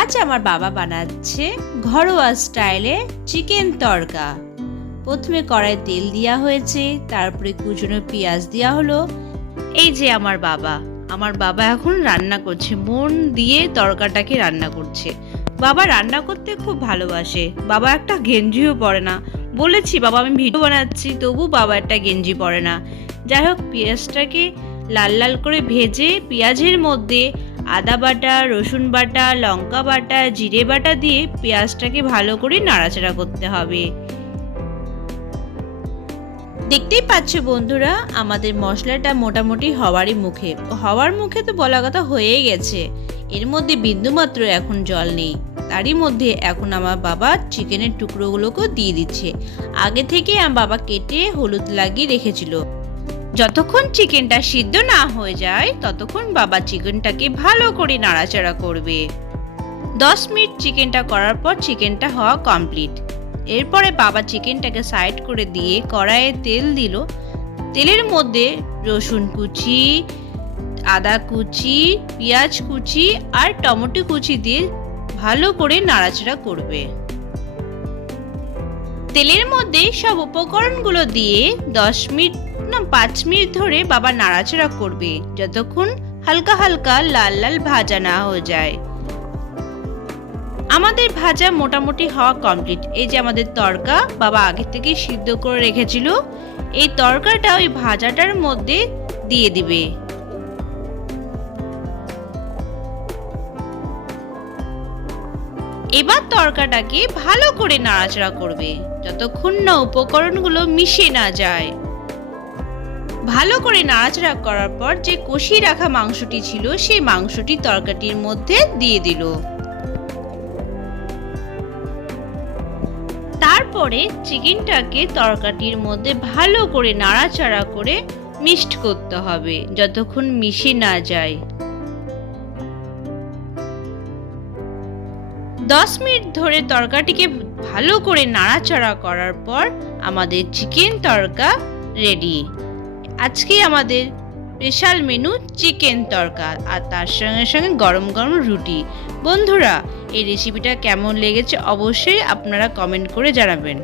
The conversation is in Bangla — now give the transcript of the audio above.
আজ আমার বাবা বানাচ্ছে ঘরোয়া স্টাইলে চিকেন তরকা। প্রথমে কড়াই তেল দেওয়া হয়েছে, তারপরে কুচনো পেঁয়াজ দেওয়া হলো। এই যে আমার বাবা আমার বাবা এখন রান্না করছে, মন দিয়ে তরকাটাকে রান্না করছে। বাবা রান্না করতে খুব ভালোবাসে, বাবা একটা গেঞ্জিও পরে না। বলেছি, বাবা, আমি ভিডিও বানাচ্ছি, তবু বাবা একটা গেঞ্জি পরে না। যাই হোক, পেঁয়াজটাকে লাল লাল করে ভেজে পেঁয়াজের মধ্যে আদা বাটা, রসুন বাটা, লঙ্কা বাটা, জিরে বাটা দিয়ে পেঁয়াজটাকে ভালো করে নাড়াচাড়া করতে হবে। দেখতেই পাচ্ছ বন্ধুরা, আমাদের মশলাটা মোটামুটি হওয়ারই মুখে। হওয়ার মুখে তো বলা কথা হয়েই গেছে। এর মধ্যে বিন্দুমাত্র এখন জল নেই। তারই মধ্যে এখন আমার বাবা চিকেনের টুকরোগুলোকেও দিয়ে দিচ্ছে। আগে থেকে আমার বাবা কেটে হলুদ লাগিয়ে রেখেছিল। যতক্ষণ চিকেনটা সিদ্ধ না হয়ে যায়, ততক্ষণ বাবা চিকেনটাকে ভালো করে নাড়াচাড়া করবে। দশ মিনিট চিকেনটা করার পর চিকেনটা হওয়া কমপ্লিট। এরপরে বাবা চিকেনটাকে সাইড করে দিয়ে কড়াইয়ে তেল দিল। তেলের মধ্যে রসুন কুচি, আদা কুচি, পেঁয়াজ কুচি আর টমেটো কুচি দিয়ে ভালো করে নাড়াচাড়া করবে। তেলের মধ্যে সব উপকরণগুলো দিয়ে দশ মিনিট পাঁচ মিনিট ধরে বাবা নাড়াচাড়া করবে, যতক্ষণ হালকা হালকা লাল লাল ভাজা না হয়ে যায়। আমাদের ভাজা মোটামুটি হওয়া কমপ্লিট এই যে আমাদের তরকা বাবা আগে থেকে সিদ্ধ করে রেখেছিল, এই তরকাটা ওই ভাজাটার মধ্যে দিয়ে দিবে। এবার তরকাটাকে ভালো করে নাড়াচাড়া করবে, যতক্ষণ না উপকরণগুলো মিশে না যায়। ভালো করে নাড়াচাড়া করার পর যে কষিয়ে রাখা মাংসটি ছিল, সেই মাংসটি তরকাটির মধ্যে দিয়ে দিল। তারপরে চিকেনটাকে তরকারির মধ্যে ভালো করে নাড়াচাড়া করে মিক্সড করতে হবে, যতক্ষণ মিশে না যায়। দশ মিনিট ধরে তরকাটিকে ভালো করে নাড়াচাড়া করার পর আমাদের চিকেন তরকা রেডি। আজকে আমাদের স্পেশাল মেনু চিকেন তরকা আর তার সঙ্গে সঙ্গে গরম গরম রুটি। বন্ধুরা, এই রেসিপিটা কেমন লেগেছে অবশ্যই আপনারা কমেন্ট করে জানাবেন।